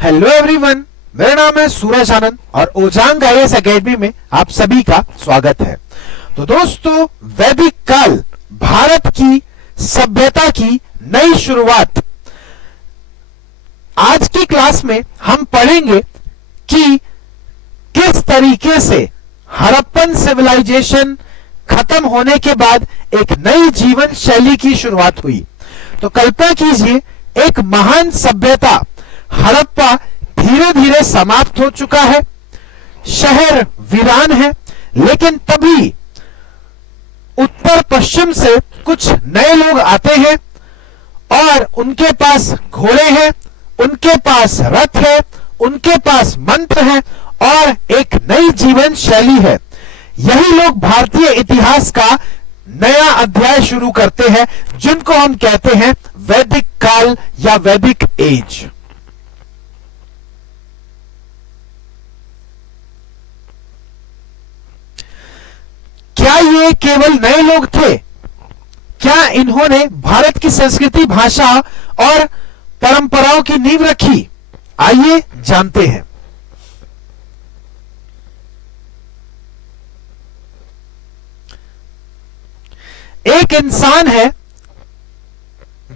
Hello everyone, मेरा नाम है सूरज आनंद और ओजांग आईएएस एकेडमी में आप सभी का स्वागत है। तो दोस्तों, वैदिक काल भारत की सभ्यता की नई शुरुआत। आज की क्लास में हम पढ़ेंगे कि किस तरीके से हड़प्पन सिविलाइजेशन खत्म होने के बाद एक नई जीवन शैली की शुरुआत हुई। तो कल्पना कीजिए, एक महान सभ्यता हड़प्पा धीरे धीरे समाप्त हो चुका है, शहर वीरान है, लेकिन तभी उत्तर पश्चिम से कुछ नए लोग आते हैं और उनके पास घोड़े हैं, उनके पास रथ है, उनके पास मंत्र है और एक नई जीवन शैली है। यही लोग भारतीय इतिहास का नया अध्याय शुरू करते हैं, जिनको हम कहते हैं वैदिक काल या वैदिक एज। क्या ये केवल नए लोग थे? क्या इन्होंने भारत की संस्कृति, भाषा और परंपराओं की नींव रखी? आइए जानते हैं। एक इंसान है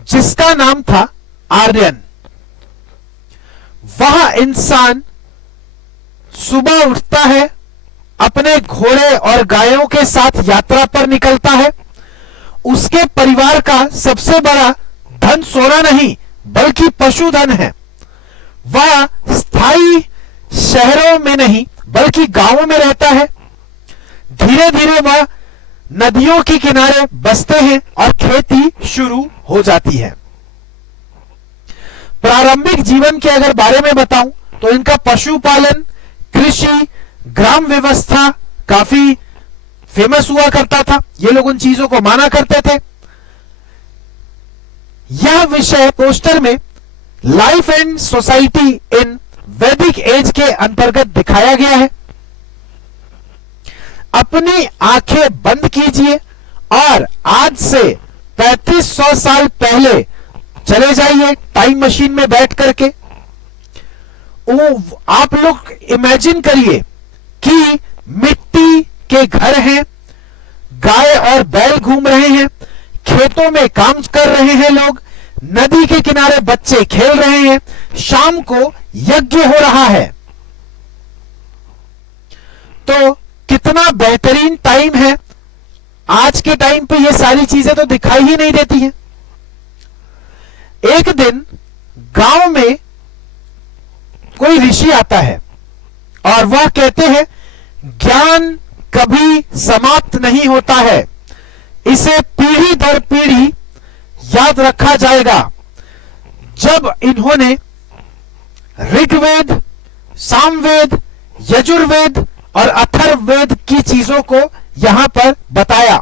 जिसका नाम था आर्यन। वह इंसान सुबह उठता है, अपने घोड़े और गायों के साथ यात्रा पर निकलता है। उसके परिवार का सबसे बड़ा धन सोना नहीं बल्कि पशुधन है। वह स्थायी शहरों में नहीं बल्कि गांवों में रहता है। धीरे धीरे वह नदियों के किनारे बसते हैं और खेती शुरू हो जाती है। प्रारंभिक जीवन के अगर बारे में बताऊं तो इनका पशुपालन, कृषि, ग्राम व्यवस्था काफी फेमस हुआ करता था। ये लोग उन चीजों को माना करते थे। यह विषय पोस्टर में लाइफ एंड सोसाइटी इन वैदिक एज के अंतर्गत दिखाया गया है। अपनी आंखें बंद कीजिए और आज से 3500 साल पहले चले जाइए टाइम मशीन में बैठ करके। आप लोग इमेजिन करिए कि मिट्टी के घर हैं, गाय और बैल घूम रहे हैं, खेतों में काम कर रहे हैं लोग, नदी के किनारे बच्चे खेल रहे हैं, शाम को यज्ञ हो रहा है। तो कितना बेहतरीन टाइम है। आज के टाइम पे ये सारी चीजें तो दिखाई ही नहीं देती हैं। एक दिन गांव में कोई ऋषि आता है और वह कहते हैं, ज्ञान कभी समाप्त नहीं होता है, इसे पीढ़ी दर पीढ़ी याद रखा जाएगा। जब इन्होंने ऋग्वेद, सामवेद, यजुर्वेद और अथर्ववेद की चीजों को यहां पर बताया,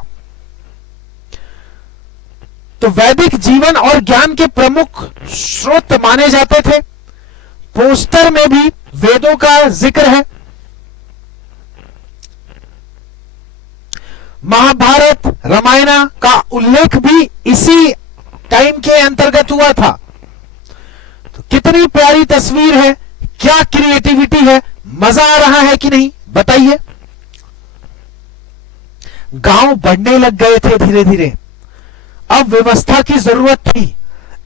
तो वैदिक जीवन और ज्ञान के प्रमुख स्रोत माने जाते थे। पोस्टर में भी वेदों का जिक्र है। महाभारत, रामायण का उल्लेख भी इसी टाइम के अंतर्गत हुआ था। तो कितनी प्यारी तस्वीर है, क्या क्रिएटिविटी है, मजा आ रहा है कि नहीं बताइए। गांव बढ़ने लग गए थे धीरे धीरे। अब व्यवस्था की जरूरत थी,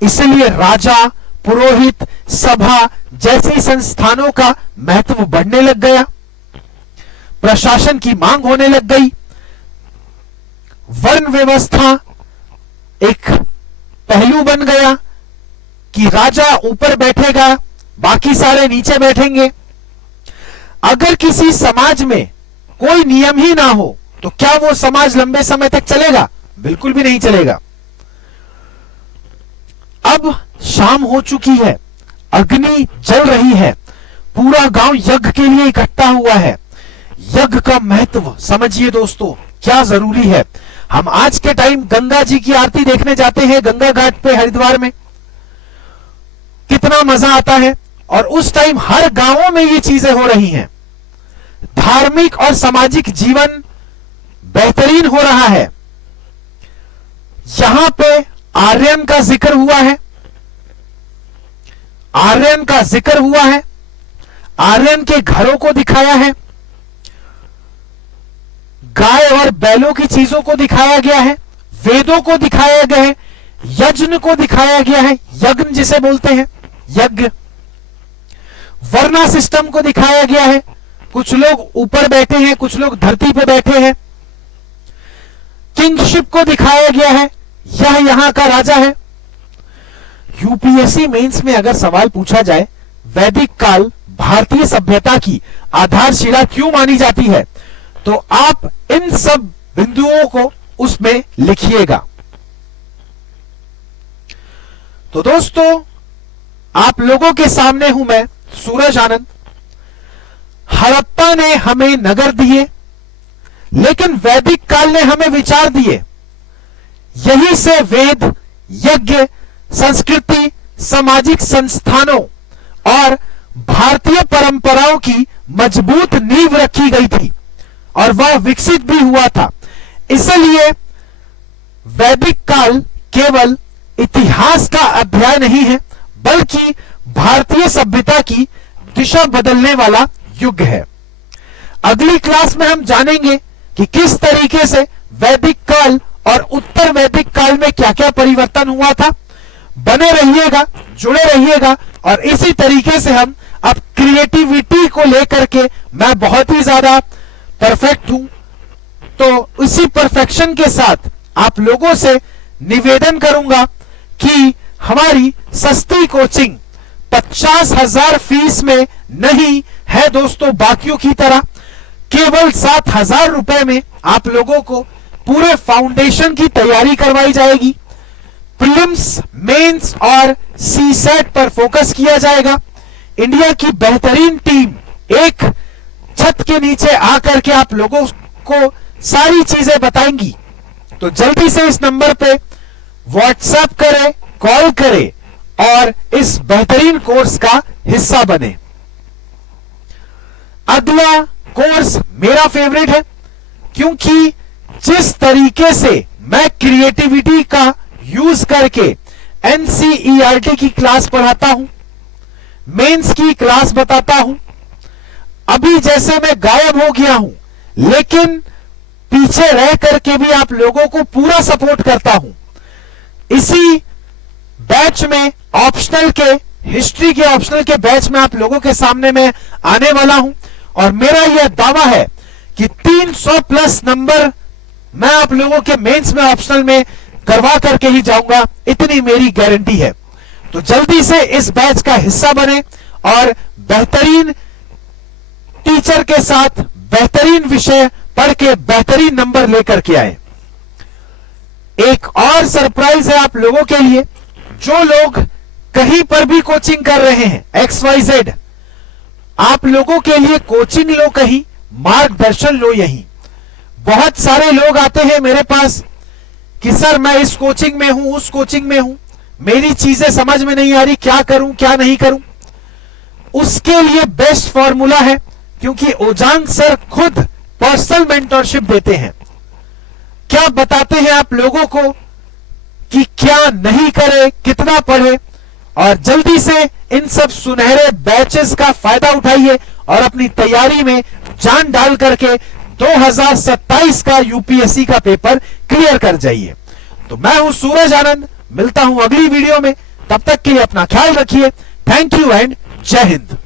इसलिए राजा, पुरोहित, सभा जैसी संस्थानों का महत्व बढ़ने लग गया। प्रशासन की मांग होने लग गई। वर्ण व्यवस्था एक पहलू बन गया कि राजा ऊपर बैठेगा, बाकी सारे नीचे बैठेंगे। अगर किसी समाज में कोई नियम ही ना हो तो क्या वो समाज लंबे समय तक चलेगा? बिल्कुल भी नहीं चलेगा। अब शाम हो चुकी है, अग्नि जल रही है, पूरा गांव यज्ञ के लिए इकट्ठा हुआ है। यज्ञ का महत्व समझिए दोस्तों, क्या जरूरी है। हम आज के टाइम गंगा जी की आरती देखने जाते हैं गंगा घाट पे हरिद्वार में, कितना मजा आता है। और उस टाइम हर गांवों में ये चीजें हो रही हैं। धार्मिक और सामाजिक जीवन बेहतरीन हो रहा है। यहां पे आर्यन का जिक्र हुआ है। आर्यन का जिक्र हुआ है, आर्यन के घरों को दिखाया है, गाय और बैलों की चीजों को दिखाया गया है, वेदों को दिखाया गया है, यज्ञ को दिखाया गया है, यज्ञ जिसे बोलते हैं यज्ञ, वर्णा सिस्टम को दिखाया गया है, कुछ लोग ऊपर बैठे हैं, कुछ लोग धरती पर बैठे हैं, किंगशिप को दिखाया गया है, यह यहां का राजा है। यूपीएससी मेंस में अगर सवाल पूछा जाए वैदिक काल भारतीय सभ्यता की आधारशिला क्यों मानी जाती है, तो आप इन सब बिंदुओं को उसमें लिखिएगा। तो दोस्तों, आप लोगों के सामने हूं मैं सूरज आनंद। हड़प्पा ने हमें नगर दिए, लेकिन वैदिक काल ने हमें विचार दिए। यही से वेद, यज्ञ, संस्कृति, सामाजिक संस्थानों और भारतीय परंपराओं की मजबूत नींव रखी गई थी और वह विकसित भी हुआ था। इसलिए वैदिक काल केवल इतिहास का अध्याय नहीं है, बल्कि भारतीय सभ्यता की दिशा बदलने वाला युग है। अगली क्लास में हम जानेंगे कि किस तरीके से वैदिक काल और उत्तर वैदिक काल में क्या क्या परिवर्तन हुआ था। बने रहिएगा, जुड़े रहिएगा, और इसी तरीके से हम अब क्रिएटिविटी को लेकर के मैं बहुत ही ज्यादा परफेक्ट हूं, तो इसी परफेक्शन के साथ आप लोगों से निवेदन करूंगा कि हमारी सस्ती कोचिंग 50,000 फीस में नहीं है दोस्तों, बाकियों की तरह केवल 7,000 रुपए में आप लोगों को पूरे फाउंडेशन की तैयारी करवाई जाएगी। प्रीलिम्स, मेंस और सीसेट पर फोकस किया जाएगा। इंडिया की बेहतरीन टीम एक छत के नीचे आकर के आप लोगों को सारी चीजें बताएंगी। तो जल्दी से इस नंबर पे व्हाट्सएप करें, कॉल करें और इस बेहतरीन कोर्स का हिस्सा बने। अगला कोर्स मेरा फेवरेट है, क्योंकि जिस तरीके से मैं क्रिएटिविटी का यूज करके एनसीईआरटी की क्लास पढ़ाता हूं, मेंस की क्लास बताता हूं, अभी जैसे मैं गायब हो गया हूं, लेकिन पीछे रह करके भी आप लोगों को पूरा सपोर्ट करता हूं। इसी बैच में ऑप्शनल के, हिस्ट्री के ऑप्शनल के बैच में आप लोगों के सामने मैं आने वाला हूं, और मेरा यह दावा है कि 300 प्लस नंबर मैं आप लोगों के मेंस में, ऑप्शनल में करवा करके ही जाऊंगा, इतनी मेरी गारंटी है। तो जल्दी से इस बैच का हिस्सा बने और बेहतरीन टीचर के साथ बेहतरीन विषय पढ़ के बेहतरीन नंबर लेकर के आए। एक और सरप्राइज है आप लोगों के लिए, जो लोग कहीं पर भी कोचिंग कर रहे हैं, XYZ, आप लोगों के लिए कोचिंग लो कहीं, मार्गदर्शन लो यहीं। बहुत सारे लोग आते हैं मेरे पास कि सर मैं इस कोचिंग में हूं, उस कोचिंग में हूं, मेरी चीजें समझ में नहीं आ रही, क्या करूं क्या नहीं करूं। उसके लिए बेस्ट फॉर्मूला है, क्योंकि ओजांग सर खुद पर्सनल मेंटरशिप देते हैं। क्या बताते हैं आप लोगों को कि क्या नहीं करे, कितना पढ़े, और जल्दी से इन सब सुनहरे बैचेस का फायदा उठाइए और अपनी तैयारी में जान डाल करके 2027 का यूपीएससी का पेपर क्लियर कर जाइए। तो मैं हूं सूरज आनंद, मिलता हूं अगली वीडियो में। तब तक के लिए अपना ख्याल रखिए। थैंक यू एंड जय हिंद।